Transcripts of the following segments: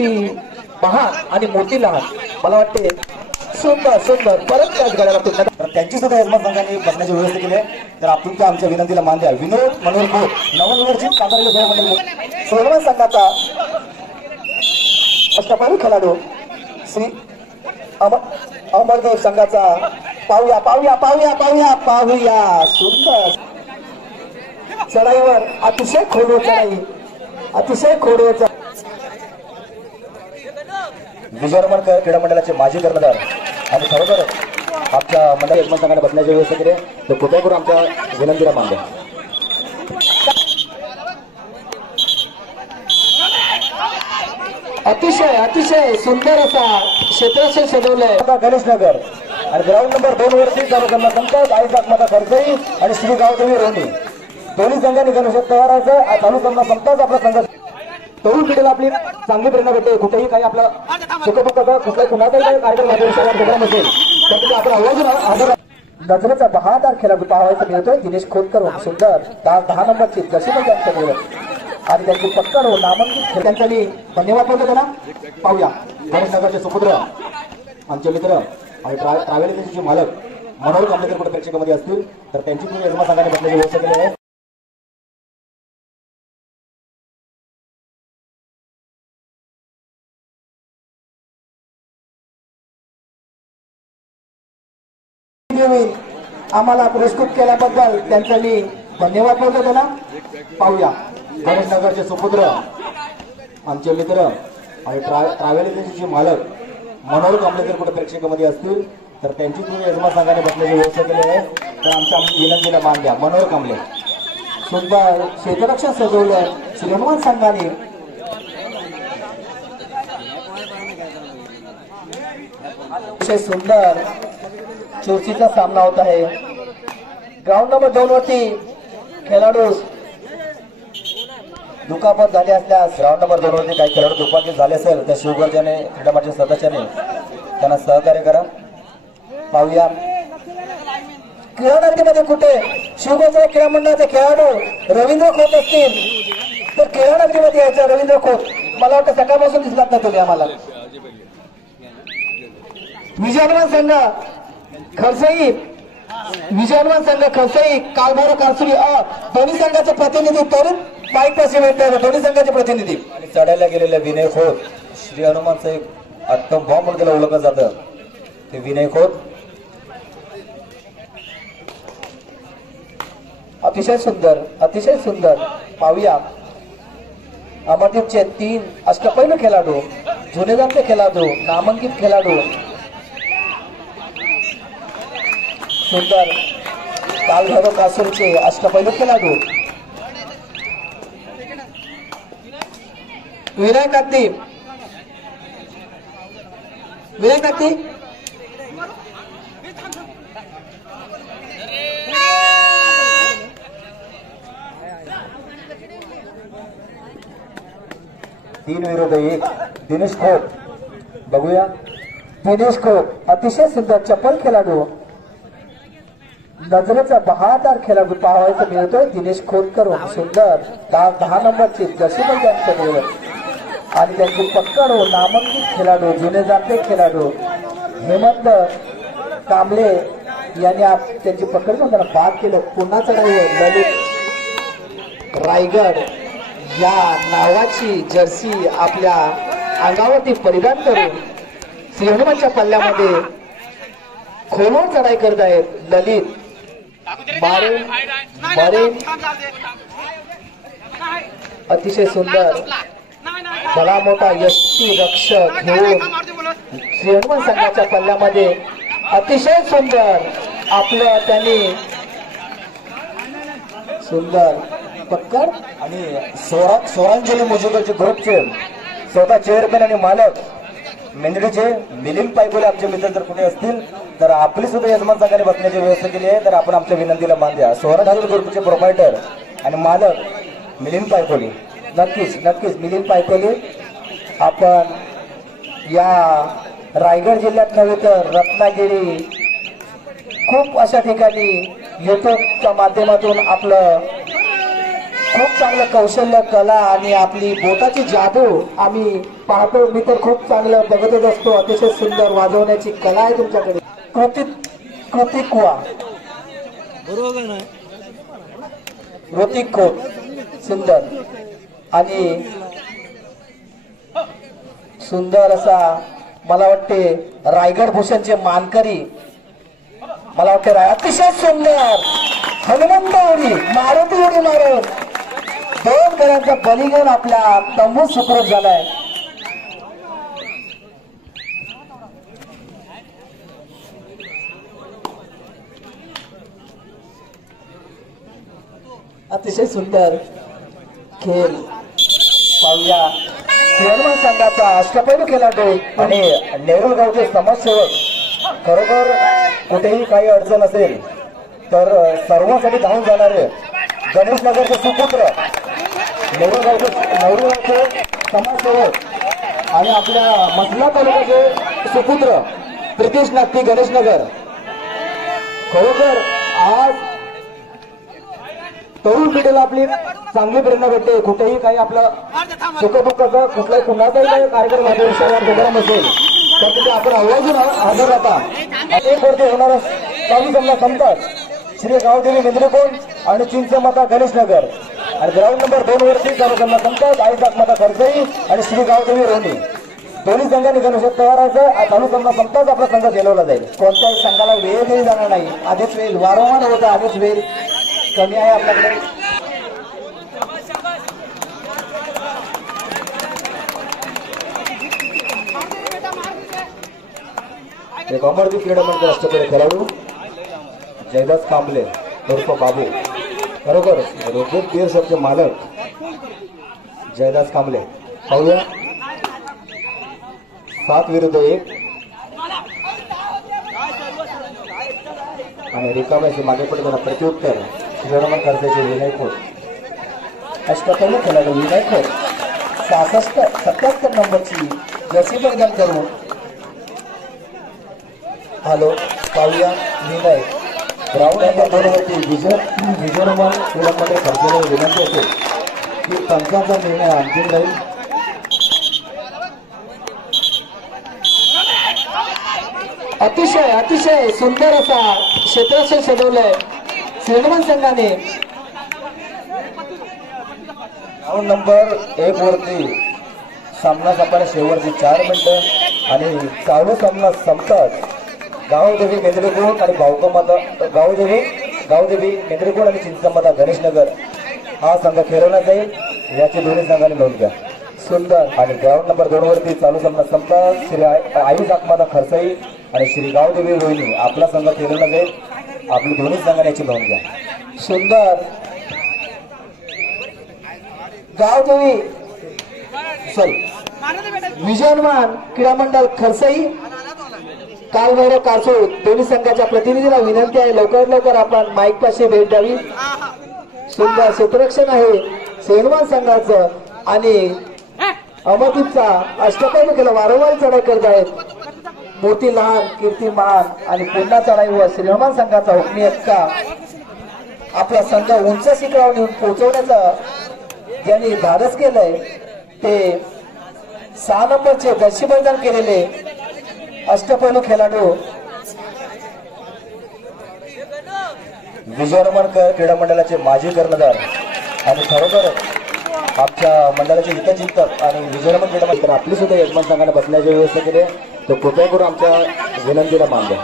मोठी महान आणि मोठी लहान, मला वाटते सुंदर सुंदर परत त्याच गाड्याला तुमच्या त्यांची सुद्धा यजमान संघाने बसण्याची व्यवस्था केली आहे. तर आपण त्या आमच्या विनंतीला मान द्या. विनोद मनोहर खोत नवनिर्वाचित कांतारली मंडळ सोनवन संघाचा अष्टपारी खेळाडू श्री अमरदेव संघाचा पाहूया पाहूया पाहूया पाहूया पाहूया. सुंदर चढाईवर अतिशय खोडो चढाई, अतिशय खोडो. विजय रमणकर क्रीडा मंडळाचे माजी कर्णधार आणि खरोखर आमच्या मंडळ यजमान संघाने बसण्याची व्यवस्था केली. तर कृपया करून आमच्या विनंतीला मान द्या. अतिशय अतिशय सुंदर असा क्षेत्रक्षण सजवलंय. गणेश नगर आणि ग्राउंड नंबर 2 वरती तालुका पंचायत आई जागमाता खरसई आणि श्री गावदेवी रोणी दोन्ही संघांनी गणेश तयार आहे. तालुका संपताच आपला संघ तरुण पिढीला आपली चांगली प्रेरणा भेटते. कुठेही काही आपला सुखदुःखाचा कुठलाही कुणाचाही काही कार्यक्रम प्रोग्राम असेल तर आपण आवाज नजरेचा बहादार खेळाडू पाहायचा मिळतोय. दिनेश खोतकर सुंदर 10 नंबरची जशी पण जास्त आणि त्यांची पक्कड नामांकित त्यांचा मी धन्यवाद बोलतो त्यांना. पाहूया गणेश नगरचे सुपुत्र आमचे मित्र आणि ट्रॅव्हल एजन्सीचे मालक मनोहर कांबळेकर कुठे प्रेक्षकामध्ये असतील तर त्यांची तुम्ही यजमान संघाने बसण्याची व्यवस्था केली आहे. आम्हाला पुरस्कृत केल्याबद्दल त्यांचा मी धन्यवाद बोलतो त्यांना. पाहूया गणेश नगरचे सुपुत्र आमचे मित्र आणि ट्रॅव्हल एजन्सीचे मालक मनोहर कांबळेकर कुठे प्रेक्षकामध्ये असतील तर त्यांची तुम्ही यजमान संघाने बसण्याची व्यवस्था केली आहे. तर आमच्या विनंतीला मान द्या. मनोहर कांबळे सुंदर क्षेत्ररक्षण सजवलंय श्री हनुमान संघाने. अतिशय सुंदर चुरशीचा सामना होत आहे. ग्राउंड नंबर 2 वरती खेळाडू दुखापत झाली असल्यास ग्राउंड नंबर 2 वरती काही खेळाडू दुखापत झाले असेल तर शिवगर्जाने क्रीडा मंडळाच्या सदस्याने त्यांना सहकार्य करा. पाहूया क्रीडानगरीमध्ये कुठे शिवगर्जा क्रीडा मंडळाचे खेळाडू रवींद्र खोत असतील तर क्रीडानगरीमध्ये यायचं रवींद्र खोत. मला वाटतं सकाळपासून दिसलात नाही तुम्ही आम्हाला. विजयवान संघ खरसई विजयवान संघ खरसई कालभोर कारसुरी दोन्ही संघाचे प्रतिनिधी तरुण बाईक पासिमेंट दोन्ही संघाचे प्रतिनिधी आणि चढायला गेलेले विनय खोत श्री हनुमानचं एक अट्टम बॉम्ब म्हणून त्याला ओळखलं जातं ते विनय खोत. अतिशय सुंदर अतिशय सुंदर. पाहूया अमरदीपचे 3 अष्टपैलू खेळाडू जुने जाणते खेळाडू नामांकित खेळाडू सुंदर कालभैरव कासूरचे अष्टपैलू खेळाडू विनायक कात्ती. विनायक कात्ती तीन विरुद्ध 1 दिनेश खोत. बघूया दिनेश खोत अतिशय सुंदर चपल खेळाडू नजरेचा बहादार खेळाडू पाहायचा मिळतोय. दिनेश खोतकर सुंदर 10 नंबरची जशी पण जास्त मिळत आणि त्यांची पक्कड नामांकित खेळाडू जुने जाणते खेळाडू हेमंत कांबळे यांनी त्यांची पकड घेऊन त्यांना बाद केलं. पुन्हा चढाई ललित रायगड या नावाची जर्सी आपल्या अंगावरती परिधान करून श्री हनुमानच्या पल्ल्यामध्ये खोलवर चढाई करत आहेत. ललित मारे अतिशय सुंदर भला मोठा यष्टी रक्षक घेऊन श्री हनुमान संघाच्या पल्ल्यामध्ये अतिशय सुंदर आपलं त्यांनी सुंदर पक्कड आणि सोरांजली मुजुकरचे ग्रुपचे स्वतः चेअरमॅन आणि मालक मेंदडीचे मिलिंद पायकोले आमचे मित्र जर कुठे असतील तर आपली सुद्धा यजमान संघाने बसण्याची व्यवस्था केली आहे. तर आपण आमच्या विनंतीला मान द्या. सोरांजली ग्रुपचे प्रोप्रायटर आणि मालक मिलिंद पायकोले. नक्कीच नक्कीच मिलिंद पायकोले आपण या रायगड जिल्ह्यात नव्हे तर रत्नागिरी खूप अशा ठिकाणी युट्यूबच्या माध्यमातून आपलं खूप चांगलं कौशल्य कला आणि आपली बोटाची जादू आम्ही पाहतो. मी तर खूप चांगलं बघतच असतो. अतिशय सुंदर वाजवण्याची कला आहे तुमच्याकडे. कृतिक वा ऋतिक खोत सुंदर आणि सुंदर असा मला वाटते रायगड भूषणचे मानकरी मला वाटते अतिशय सुंदर हनुमंत उडी मारुती उडी मारून 2 गड्यांचा बली घेऊन आपल्या तंबूत सुखरूप झालाय. अतिशय सुंदर खेळ पाहूया. श्रीहनुमान संघाचा अष्टपैलू खेळाडू आणि नेरूळ गावचे समाजसेवक खरोखर कुठेही काही अडचण असेल तर सर्वांसाठी धावून जाणारे गणेश नगरचे सुपुत्र नेरूळ गावचे समाजसेवक आणि आपल्या मसला तालुक्याचे सुपुत्र प्रितेश नागती गणेश नगर. खरोखर आज तरुण पिढीला आपली चांगली प्रेरणा भेटते. कुठेही काही आपलं सुखदुःखाचा कुठलाही कुणाचाही काही कार्यक्रम असेल विषयावर प्रोग्राम असेल तर तिथे आपण आवर्जून हजर राहता. एक वरती होणारा चालू सामना संपतात श्री गावदेवी मेंद्रेकोण आणि चिंचमाता गणेश नगर. आणि ग्राउंड नंबर 2 वरती चालू सामना संपतात आईजाकमाता खरसई आणि श्री गावदेवी रोणी. दोन्ही संघांनी गणेश तयार आहे. चालू सामना संपताच आपला संघ खेळवला जाईल. कोणत्याही संघाला वेळ दिली जाणार नाही. आधीच वेळ वारंवार होता. आधीच वेळ कमी आहे आपल्याकडे. एक अमरदीप क्रीडा मंडळ राष्ट्रपती खेळाडू जयदास कांबले उर्फ बाबू. खरोखर रोजर बिअर शॉपचे मालक जयदास कांबले. पाहूया 7 विरुद्ध 1 आणि रिकाम्याचे मागे पडे त्यांना प्रत्युत्तर श्रीहनुमान खरसेचे विनय खोत. अष्टपैलू खेळाडू विनय खोत 77 नंबरची जर्सी परिधान करून हॅलो पाहूया विनय. ग्राउंड नंबर 2 वरती विजयहनुमान क्रीडा मंडळ खर्चेला विनंती असेल की पंचांचा निर्णय अंतिम राहील. अतिशय सुंदर असा क्षेत्ररक्षण सजवलंय श्रीहनुमान संघाने. ग्राउंड नंबर 1 वरती सामना संपायला शेवटची 4 मिनिटं आणि चालू सामना संपतात गावदेवी मेंद्रेकोण आणि गावदेवी मेंद्रेकोण आणि चिंचमाता गणेश नगर हा संघ खेळवला जाईल. याची दोन्ही संघाने नोंद घ्या. सुंदर आणि ग्राउंड नंबर 2 वरती चालू सामना संपतात श्री आईजाकमाता खरसई आणि श्री गावदेवी रोहिणी आपला संघ खेळवला जाईल. आपली दोन्ही संघाने याची नोंद घ्या. सुंदर गावदेवी विजयहनुमान क्रीडा मंडळ खरसई कालभैरव कासोड दोन्ही संघाच्या प्रतिनिधीला विनंती आहे लवकर आपण माईक पाशी भेट द्यावी. सुंदर क्षेत्ररक्षण आहे श्रीहनुमान संघाचं आणि अमरदीपचा अष्टपैलू केला वारंवार चढाई करत आहेत. मोठी लहान कीर्तिमान आणि पुन्हा चढाईवर श्रीहनुमान संघाचा हुकमी एक्का आपला संघ उंच शिखरावर नेऊन पोहोचवण्याचं ज्यांनी धाडस केलंय ते 6 नंबरचे दर्शी मैदान केलेले अष्टपैलू खेळाडू विजयहनुमान क्रीडा मंडळाचे माजी कर्णधार आणि खरोखर आमच्या मंडळाचे हितचिंतक आणि विजयहनुमान क्रीडा मंडळ आपली सुद्धा यजमान संघाने बसण्याची व्यवस्था केली तर कृपया करून आमच्या विनंतीला मान द्या.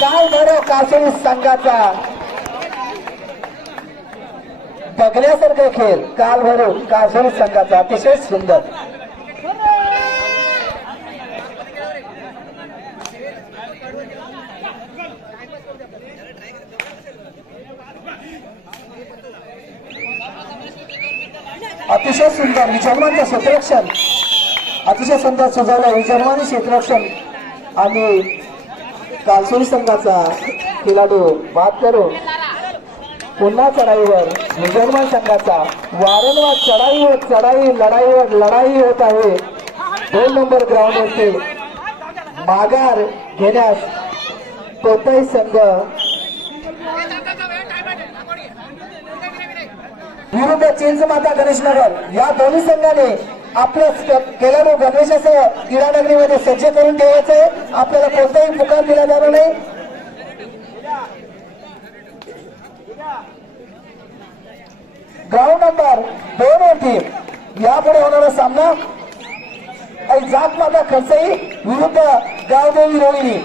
कालभैरव कासोड संघाचा बघण्यासारखा खेळ कालभैरव कासोड संघाचा अतिशय सुंदर. अतिशय सुंदर विजयहनुमानचं क्षेत्ररक्षण अतिशय सुंदर सुजावलं विजयहनुमान क्षेत्ररक्षण आणि कालसोली संघाचा खेळाडू बाद करून पुन्हा चढाईवर विजयहनुमान संघाचा वारंवार चढाईवर लढाई होत आहे. 2 नंबर ग्राउंड वरती माघार घेण्यास कोणताही संघ विरुद्ध चिंचमाता गणेशनगर या दोन्ही संघाने आपलं खेळाडू गणेशासह क्रीडानगरीमध्ये सज्ज करून ठेवायचंय. आपल्याला कोणताही पुकार दिला जाणार नाही. ग्राउंड नंबर 2 वरती यापुढे होणारा सामना जात माता खरसई विरुद्ध गावदेवी रोहिणी.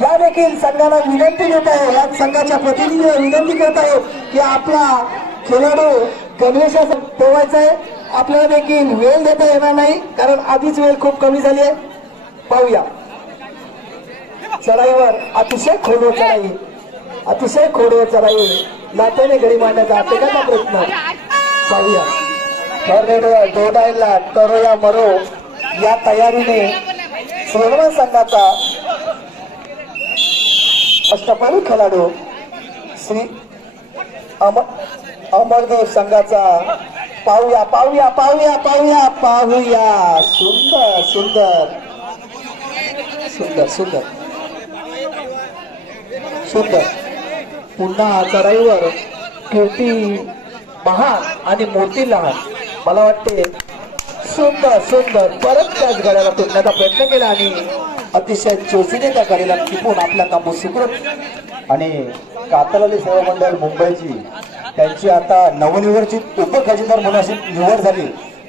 या देखील संघाला विनंती करत आहे, या संघाच्या प्रतिनिधीला विनंती करत आहे की आपला खेळाडू गणेशासह ठेवायचा आहे. आपल्याला देखील वेळ देता येणार नाही कारण आधीच वेळ खूप कमी झाली आहे. पाहूया चढाईवर अतिशय खोडवर चढाई, अतिशय खोडवर चढाई लाटेने घडी मारण्याचा अत्यंत प्रयत्न. पाहूया दोडायला करो या मरो या तयारीने सर्व संघाचा अष्टपैलू खेळाडू श्री अमरदेव संघाचा. पाहूया पाहूया पाहूया पाहूया पाहूया. सुंदर सुंदर सुंदर सुंदर सुंदर. पुन्हा चढाईवर कीर्ती महान आणि मोठी लहान. मला वाटते सुंदर सुंदर परत त्याच गाड्याला तुटण्याचा प्रयत्न केला आणि अतिशय चोचीने त्या गाडीला टिपून आपला काबू सुखरूप. आणि कातरवाली सेवा मंडळ मुंबईची त्यांची आता नवनिर्वाचित उपखजिनदार म्हणून अशी निवड झाली.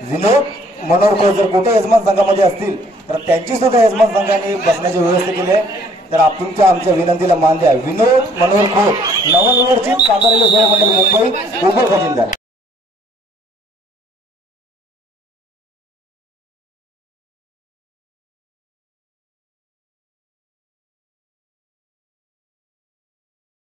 विनोद मनोहर खोत जर कुठे यजमान संघामध्ये असतील तर त्यांची सुद्धा यजमान संघाने बसण्याची व्यवस्था केली आहे. तर आमच्या विनंतीला मान द्या. विनोद मनोहर खोत नवनिर्वाचित कातरवाली सेवा मंडळ मुंबई उपखजिनदार.